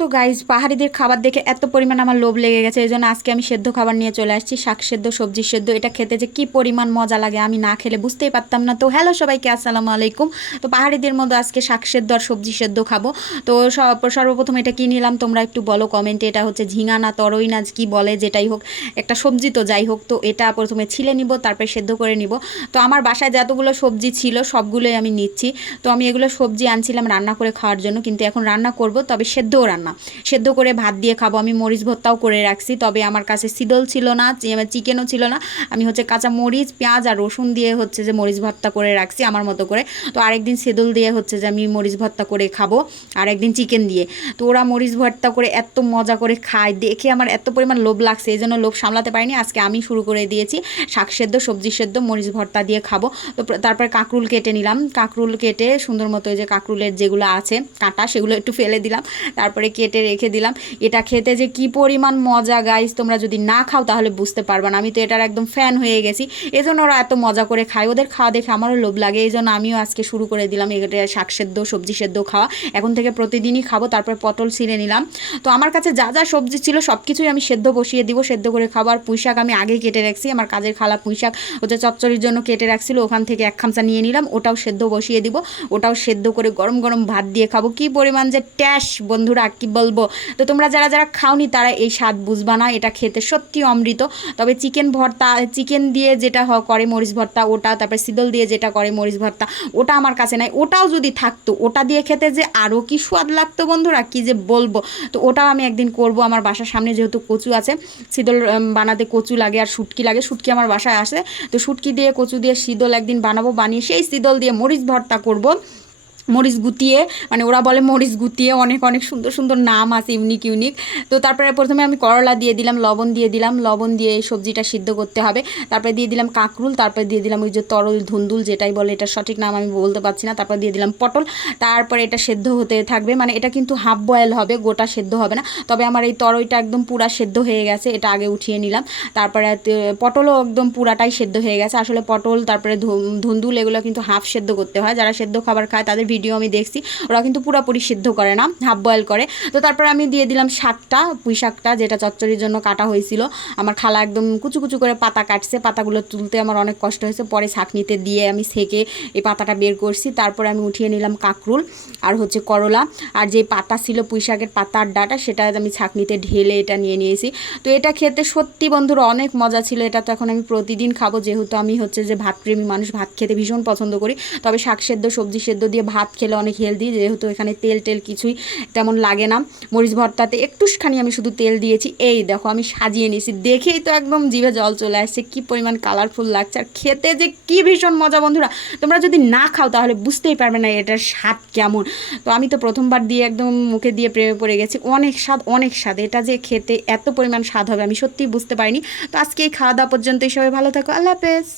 তো গাইজ পাহাড়িদের খাবার দেখে এত পরিমাণ আমার লোভ লেগে গেছে, এই জন্য আজকে আমি সেদ্ধ খাবার নিয়ে চলে আসছি। শাক সেদ্ধ, সবজি সেদ্ধ, এটা খেতে যে কি পরিমাণ মজা লাগে আমি না খেলে বুঝতেই পারতাম না। তো হ্যালো সবাইকে, আসসালামু আলাইকুম। তো পাহাড়িদের মধ্যে আজকে শাক সেদ্ধ আর সবজি সেদ্ধ খাবো। তো সর্বপ্রথম এটা কি নিলাম তোমরা একটু বলো কমেন্টে। এটা হচ্ছে ঝিঙা না তরই না কি বলে, যেটাই হোক একটা সবজি, তো যাই হোক। তো এটা প্রথমে ছিলে নিব, তারপরে সেদ্ধ করে নিব। তো আমার বাসায় যতগুলো সবজি ছিল সবগুলোই আমি নিচ্ছি। তো আমি এগুলো সবজি আনছিলাম রান্না করে খাওয়ার জন্য, কিন্তু এখন রান্না করব, তবে সেদ্ধও রান্না, সেদ্ধ করে ভাত দিয়ে খাবো। আমি মরিচ ভর্তাও করে রাখছি, তবে আমার কাছে সিদল ছিল না, চিকেনও ছিল না। আমি হচ্ছে কাঁচা মরিচ, পেঁয়াজ আর রসুন দিয়ে হচ্ছে যে মরিচ ভর্তা করে রাখছি আমার মতো করে। তো আরেকদিন সিদল দিয়ে হচ্ছে যে আমি মরিচ ভর্তা করে খাবো, আর একদিন চিকেন দিয়ে। তো ওরা মরিচ ভর্তা করে এত মজা করে খায়, দেখে আমার এত পরিমাণ লোভ লাগছে, এই জন্য লোভ সামলাতে পারিনি। আজকে আমি শুরু করে দিয়েছি শাক সেদ্ধ, সবজি সেদ্ধ, মরিচ ভর্তা দিয়ে খাবো। তো তারপরে কাঁকরুল কেটে নিলাম, কাঁকরুল কেটে সুন্দর মতো যে কাঁকরুলের যেগুলো আছে কাঁটা সেগুলো একটু ফেলে দিলাম, তারপরে কেটে রেখে দিলাম। এটা খেতে যে কি পরিমাণ মজা গাইস, তোমরা যদি না খাও তাহলে বুঝতে পারবে না। আমি তো এটার একদম ফ্যান হয়ে গেছি, এই জন্য ওরা এত মজা করে খায়। ওদের খাওয়া দেখে আমারও লোভ লাগে, এই জন্য আমিও আজকে শুরু করে দিলাম এটা শাক সেদ্ধ, সবজি সেদ্ধ খাওয়া। এখন থেকে প্রতিদিনই খাবো। তারপরে পটল ছিঁড়ে নিলাম। তো আমার কাছে যা যা সবজি ছিল সব কিছুই আমি সেদ্ধ বসিয়ে দিব, সেদ্ধ করে খাবো। আর পুঁইশাক আমি আগেই কেটে রাখছি, আমার কাজের খালা পুঁইশাক হচ্ছে চচ্চড়ির জন্য কেটে রাখছিল, ওখান থেকে এক খামচা নিয়ে নিলাম, ওটাও সেদ্ধ বসিয়ে দিব। ওটাও সেদ্ধ করে গরম গরম ভাত দিয়ে খাবো। কি পরিমাণ যে ট্যাশ বন্ধুরা, কি বলবো। তো তোমরা যারা যারা খাওনি তারা এই স্বাদ বুঝবা না, এটা খেতে সত্যি অমৃত। তবে চিকেন ভর্তা, চিকেন দিয়ে যেটা করে মরিচ ভর্তা ওটা, তারপরে সিদল দিয়ে যেটা করে মরিচ ভর্তা ওটা আমার কাছে নাই। ওটাও যদি থাকতো, ওটা দিয়ে খেতে যে আরও কি স্বাদ লাগতো বন্ধুরা, কি যে বলবো। তো ওটাও আমি একদিন করব। আমার বাসার সামনে যেহেতু কচু আছে, সিদল বানাতে কচু লাগে আর শুটকি লাগে, শুটকি আমার বাসায় আসে। তো শুটকি দিয়ে কচু দিয়ে সিদল একদিন বানাবো, বানিয়ে সেই সিদল দিয়ে মরিচ ভর্তা করব, মরিচ গুতিয়ে। মানে ওরা বলে মরিচ গুতিয়ে, অনেক অনেক সুন্দর সুন্দর নাম আছে, ইউনিক ইউনিক। তো তারপরে প্রথমে আমি করলা দিয়ে দিলাম, লবণ দিয়ে দিলাম, লবণ দিয়ে এই সবজিটা সিদ্ধ করতে হবে। তারপরে দিয়ে দিলাম কাঁকরুল, তারপরে দিয়ে দিলাম ওই যে তরল ধুন্দুল যেটাই বলে, এটা সঠিক নাম আমি বলতে পারছি না। তারপর দিয়ে দিলাম পটল। তারপরে এটা সেদ্ধ হতে থাকবে, মানে এটা কিন্তু হাফ বয়েল হবে, গোটা সেদ্ধ হবে না। তবে আমার এই তরইটা একদম পুরা সেদ্ধ হয়ে গেছে, এটা আগে উঠিয়ে নিলাম। তারপরে পটলও একদম পুরাটাই সেদ্ধ হয়ে গেছে। আসলে পটল তারপরে ধুন্দুল এগুলো কিন্তু হাফ সেদ্ধ করতে হয়, যারা সেদ্ধ খাবার খায় তাদের ভিডিও আমি দেখছি, ওরা কিন্তু পুরোপুরি সিদ্ধ করে না, হাফ বয়েল করে। তো তারপরে আমি দিয়ে দিলাম শাকটা, পুঁই শাকটা যেটা চচ্চড়ির জন্য কাটা হয়েছিল। আমার খালা একদম কুচু কুচু করে পাতা কাটছে, পাতাগুলো তুলতে আমার অনেক কষ্ট হয়েছে, পরে ছাঁকনিতে দিয়ে আমি সেকে এই পাতাটা বের করছি। তারপরে আমি উঠিয়ে নিলাম কাঁকরুল আর হচ্ছে করলা, আর যে পাতা ছিল পুঁই শাকের পাতার ডাটা সেটা আমি ছাঁকনিতে ঢেলে এটা নিয়ে নিয়েছি। তো এটা খেতে সত্যি বন্ধুরা অনেক মজা ছিল। এটা তো এখন আমি প্রতিদিন খাবো, যেহেতু আমি হচ্ছে যে ভাতপ্রেমী মানুষ, ভাত খেতে ভীষণ পছন্দ করি। তবে শাক সেদ্ধ, সবজি সেদ্ধ দিয়ে ভাত খেলে অনেক হেলদি, যেহেতু এখানে তেল টেল কিছুই তেমন লাগে না। মরিচ ভর্তাতে একটুখানি আমি শুধু তেল দিয়েছি। এই দেখো আমি সাজিয়ে নিয়েছি, দেখেই তো একদম জিভে জল চলে আসছে, কি পরিমাণ কালারফুল লাগছে, আর খেতে যে কি ভীষণ মজা বন্ধুরা। তোমরা যদি না খাও তাহলে বুঝতেই পারবে না এটার স্বাদ কেমন। তো আমি তো প্রথমবার দিয়ে একদম মুখে দিয়ে প্রেমে পড়ে গেছি, অনেক স্বাদ, অনেক স্বাদ। এটা যে খেতে এত পরিমাণ স্বাদ হবে আমি সত্যিই বুঝতে পারিনি। তো আজকে এই খাওয়া দাওয়া পর্যন্তই, সবাই ভালো থাকো, আল্লাহ হাফেজ।